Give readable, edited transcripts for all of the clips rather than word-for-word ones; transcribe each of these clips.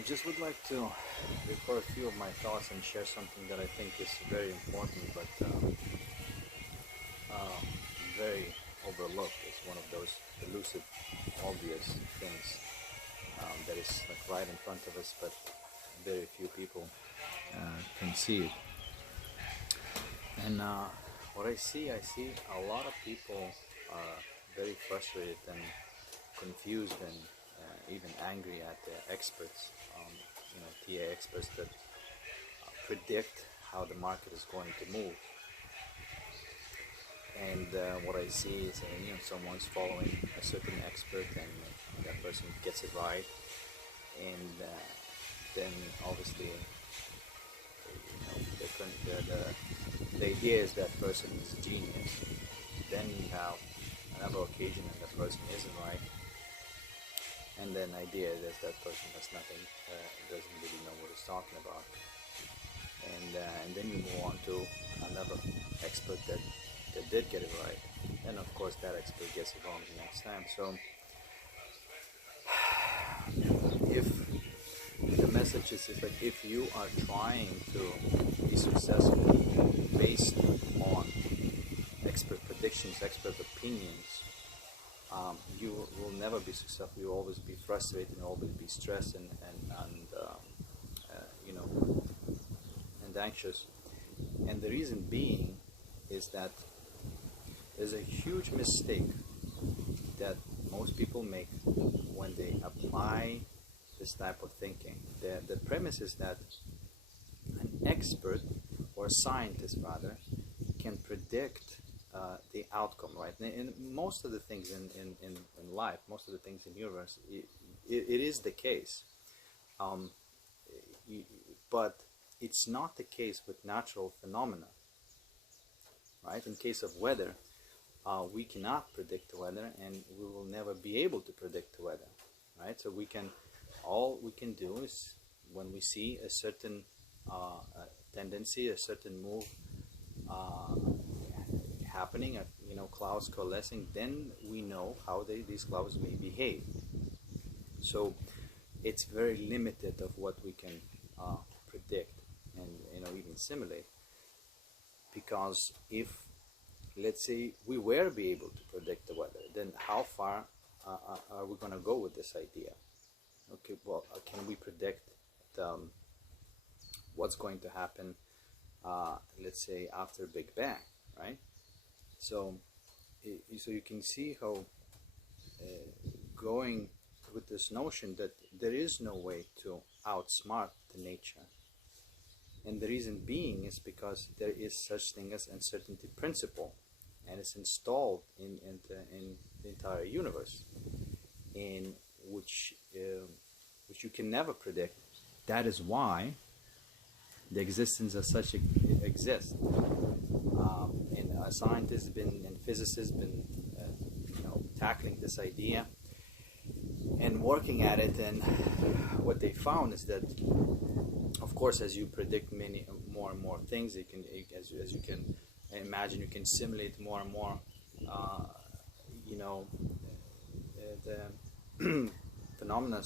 I just would like to record a few of my thoughts and share something that I think is very important, but uh, very overlooked. It's one of those elusive, obvious things that is like right in front of us, but very few people can see it. And what I see a lot of people are very frustrated and confused and even angry at the experts, TA experts that predict how the market is going to move. And what I see is, someone's following a certain expert, and that person gets it right, and then obviously, the idea is that person is a genius. Then you have another occasion and the person isn't right, and then idea is that person has nothing, doesn't really know what he's talking about, and then you move on to another expert that did get it right, and of course that expert gets it wrong the next time. So if the message is like, if you are trying to be successful based on expert predictions, expert opinions, you will never be successful. You'll always be frustrated, and always be stressed you know and anxious. And the reason being is that there's a huge mistake that most people make when they apply this type of thinking. The premise is that an expert, or a scientist rather, can predict the outcome, right? And most of the things in life, most of the things in the universe, it is the case. But it's not the case with natural phenomena, right? In case of weather, we cannot predict the weather, and we will never be able to predict the weather, right? So all we can do is, when we see a certain tendency, a certain move happening, clouds coalescing, then we know how these clouds may behave. So it's very limited of what we can predict and even simulate, because if, let's say, we were be able to predict the weather, then how far are we going to go with this idea? Okay, well, can we predict what's going to happen, let's say, after Big Bang, right? So you can see how going with this notion that there is no way to outsmart the nature. And the reason being is because there is such thing as uncertainty principle, and it's installed in the entire universe, in which you can never predict. That is why the existence as such exists. And scientists and physicists been tackling this idea and working at it, and what they found is that, of course, as you predict many more and more things, as you can imagine, you can simulate more and more the phenomena.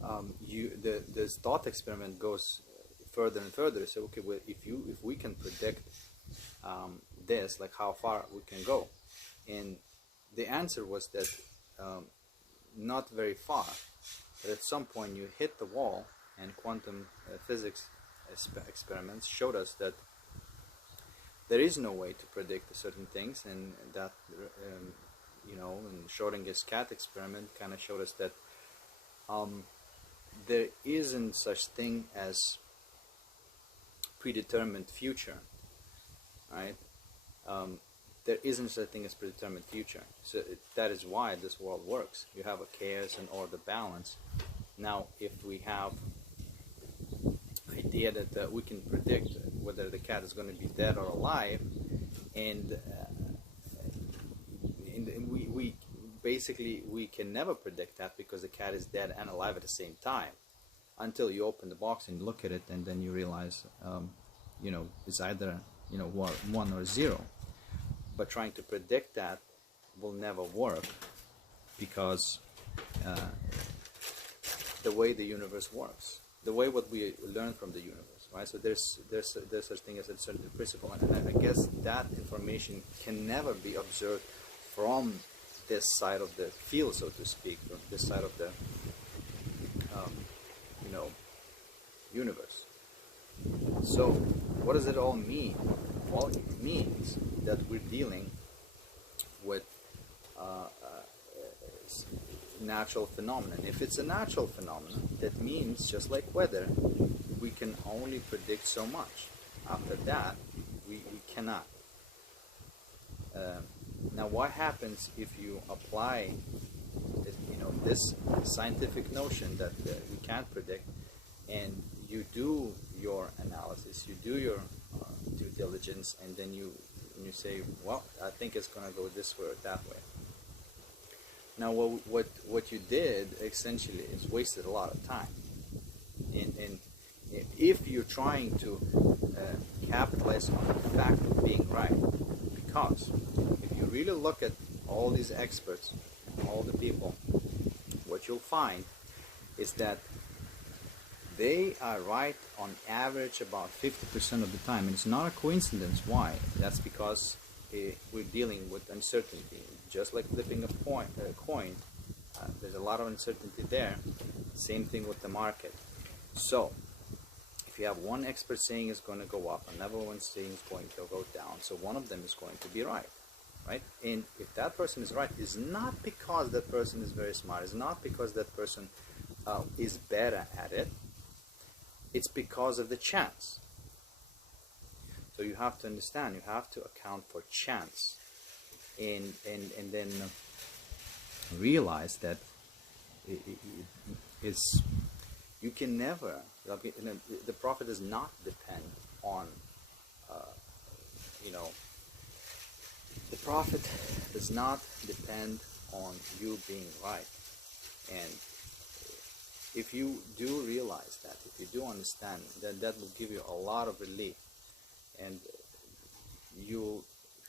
The thought experiment goes further and further. So okay, well, if we can predict this, like how far we can go, and the answer was that not very far. But at some point you hit the wall, and quantum physics experiments showed us that there is no way to predict certain things, and that and Schrodinger's cat experiment kind of showed us that there isn't such thing as predetermined future, right? There isn't such thing as predetermined future. So that is why this world works. You have a chaos and order balance. Now, if we have idea that we can predict whether the cat is going to be dead or alive, and we basically we can never predict that, because the cat is dead and alive at the same time, until you open the box and look at it, and then you realize it's either 1 or 0. But trying to predict that will never work, because the way the universe works, the way what we learn from the universe, right? So there's such thing as a certain principle, and I guess that information can never be observed from this side of the field, so to speak, from this side of the you know, universe. So what does it all mean? Well, it means that we're dealing with natural phenomenon. If it's a natural phenomenon, that means just like weather, we can only predict so much. After that, we cannot. Now, what happens if you apply, this scientific notion that we can't predict, and you do your analysis, you do your due diligence, and then you say, well, I think it's going to go this way or that way. Now, what you did essentially is wasted a lot of time. And if you're trying to capitalize on the fact of being right, because if you really look at all these experts, all the people, what you'll find is that they are right on average about 50% of the time. And it's not a coincidence. Why? That's because we're dealing with uncertainty. Just like flipping a coin, there's a lot of uncertainty there. Same thing with the market. So if you have one expert saying it's going to go up, another one saying it's going to go down, so one of them is going to be right? And if that person is right, it's not because that person is very smart, it's not because that person is better at it, it's because of the chance. So you have to understand, you have to account for chance, and then realize that it's, you can never, the profit does not depend on, the profit does not depend on you being right. And if you do realize that, if you do understand, then that will give you a lot of relief, and you'll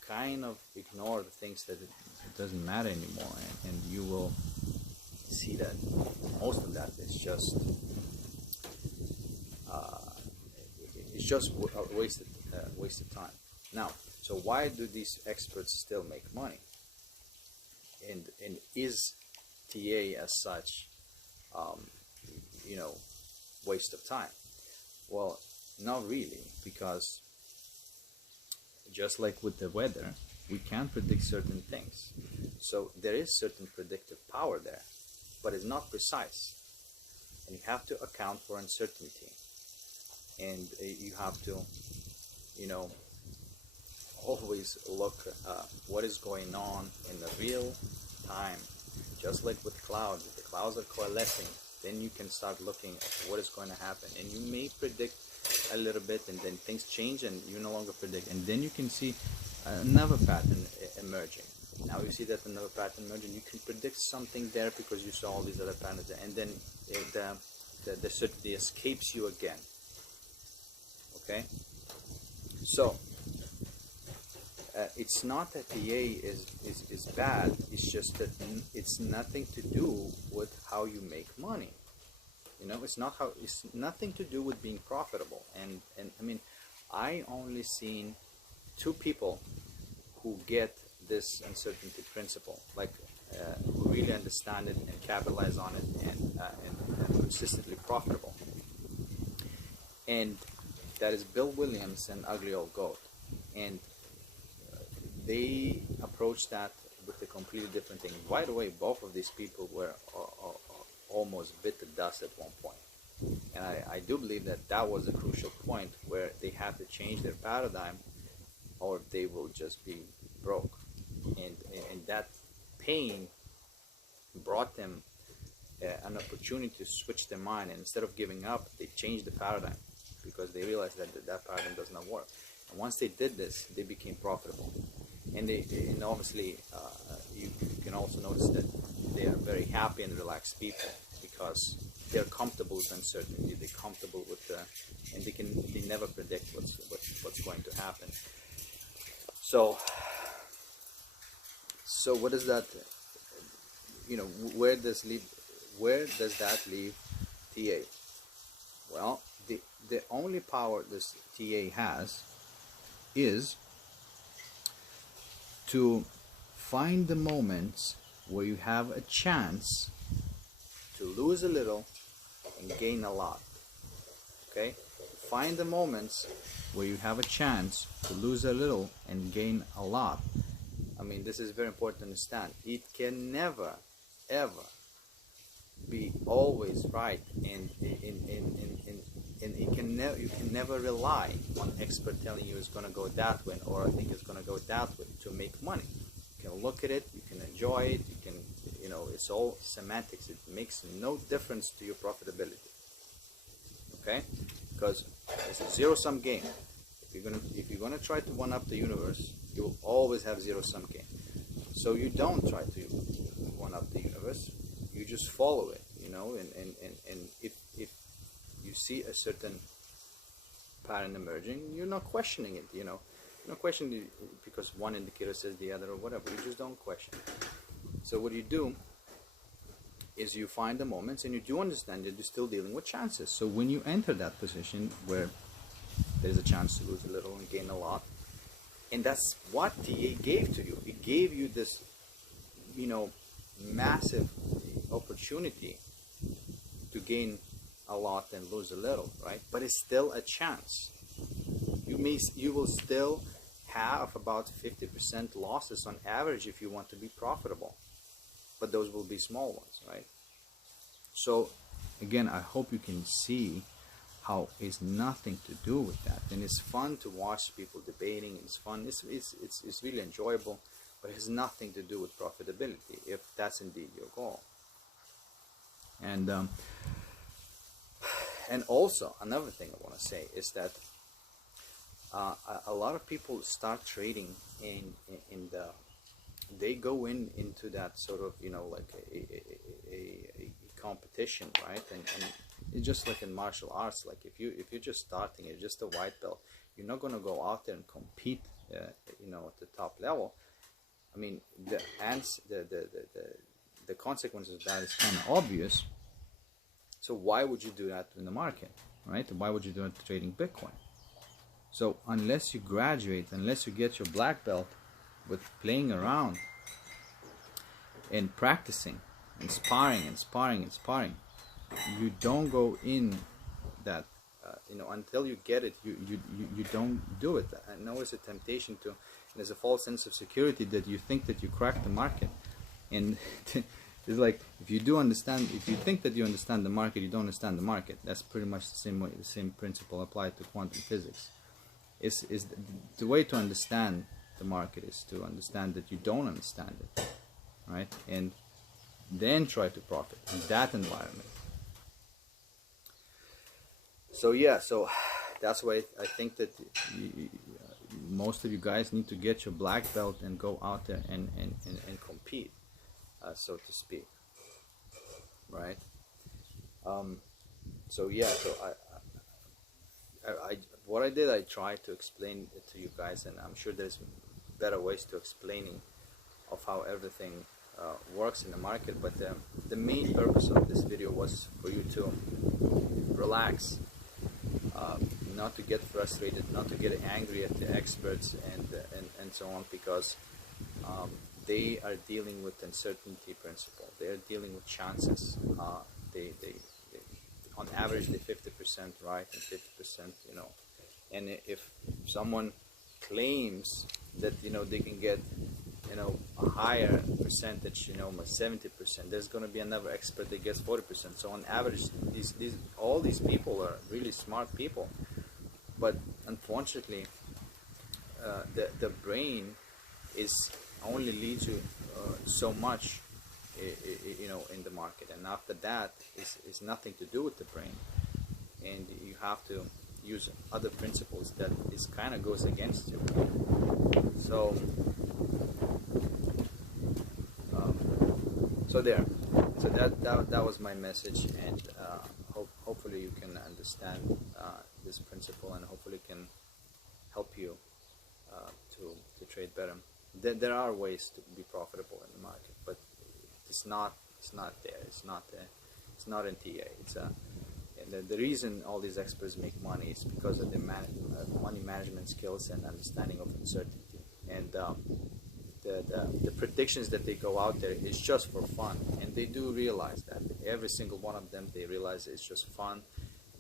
kind of ignore the things that it doesn't matter anymore, and you will see that most of that is just wasted time. Now, so why do these experts still make money? And is TA as such, waste of time? Well, not really, because just like with the weather, we can't predict certain things. So there is certain predictive power there, but it's not precise. And you have to account for uncertainty. And you have to, always look what is going on in the real time. Just like with clouds, if the clouds are coalescing, then you can start looking at what is going to happen. And you may predict a little bit, and then things change and you no longer predict. And then you can see another pattern emerging. Now you see that another pattern emerging, you can predict something there because you saw all these other patterns there. And then the certainty escapes you again. Okay? So, it's not that TA is bad, it's just that it's nothing to do with how you make money. It's nothing to do with being profitable. And I mean, I only seen two people who get this uncertainty principle, like who really understand it and capitalize on it, and consistently profitable. And that is Bill Williams and Ugly Old Goat. And they approached that with a completely different thing. By the way, both of these people were almost bit the dust at one point. And I do believe that was a crucial point where they had to change their paradigm, or they will just be broke. And that pain brought them an opportunity to switch their mind. And instead of giving up, they changed the paradigm, because they realized that paradigm does not work. And once they did this, they became profitable. And obviously, you can also notice that they are very happy and relaxed people, because they're comfortable with uncertainty. They're comfortable with and they never predict what's going to happen. So what does that? Where does that leave TA? Well, the only power this TA has is to find the moments where you have a chance to lose a little and gain a lot. Okay? Find the moments where you have a chance to lose a little and gain a lot. I mean, this is very important to understand. It can never, ever be always right, and it can you can never rely on expert telling you it's going to go that way, or I think it's going to go that way, to make money. You can look at it, you can enjoy it, you can, you know, it's all semantics. It makes no difference to your profitability. Okay? Because it's a zero-sum game. If you're gonna try to one-up the universe, you will always have zero-sum game. So you don't try to one-up the universe. You just follow it, you know. And if you see a certain pattern emerging, you're not questioning it, you know. You're not questioning it because one indicator says the other or whatever. You just don't question it. So what you do is you find the moments, and you do understand that you're still dealing with chances. So when you enter that position where there's a chance to lose a little and gain a lot, and that's what TA gave to you. It gave you this, you know, massive opportunity to gain a lot and lose a little, right? But it's still a chance. You will still have about 50% losses on average if you want to be profitable. But those will be small ones, right? So again, I hope you can see how it's nothing to do with that, and it's fun to watch people debating. It's fun. It's really enjoyable, but it has nothing to do with profitability if that's indeed your goal. And also another thing I want to say is that a lot of people start trading in the they go into that sort of, you know, like a competition, right? And it's just like in martial arts. Like if you're just starting, you're just a white belt, you're not going to go out there and compete, you know, at the top level. I mean, the consequences of that is kind of obvious. So why would you do that in the market, right? Why would you do it trading Bitcoin? So unless you graduate, unless you get your black belt with playing around and practicing and sparring, you don't go in that, you know, until you get it, you don't do it. I know it's a temptation to, there's a false sense of security that you think that you cracked the market, and it's like, if you think that you understand the market, you don't understand the market. That's pretty much the same way, the same principle applied to quantum physics. Is the way to understand the market is to understand that you don't understand it, right? And then try to profit in that environment. So yeah, so that's why I think that most of you guys need to get your black belt and go out there and compete, so to speak, right? So yeah, so what I did, I tried to explain it to you guys, and I'm sure there's better ways to explaining of how everything works in the market, but the main purpose of this video was for you to relax, not to get frustrated, not to get angry at the experts and so on, because they are dealing with uncertainty principle. They are dealing with chances. They on average they're 50% right and 50%, you know. And if someone claims that, you know, they can get, you know, a higher percentage, you know, 70%, there's going to be another expert that gets 40%. So on average, all these people are really smart people, but unfortunately, the brain is only leads you so much, you know, in the market, and after that is nothing to do with the brain, and you have to use other principles that is kind of goes against you. So so that was my message, and hopefully you can understand this principle, and hopefully it can help you to trade better. There are ways to be profitable in the market, but it's not It's not in TA. It's a and the reason all these experts make money is because of their money management skills and understanding of uncertainty. And the predictions that they go out there is just for fun, and they do realize that. Every single one of them, they realize it's just fun,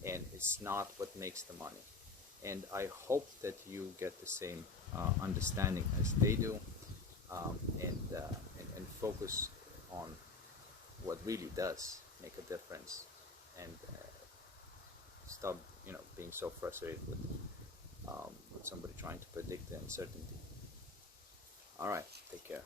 and it's not what makes the money. And I hope that you get the same understanding as they do, and focus on what really does make a difference, and stop, being so frustrated with somebody trying to predict the uncertainty. All right, take care.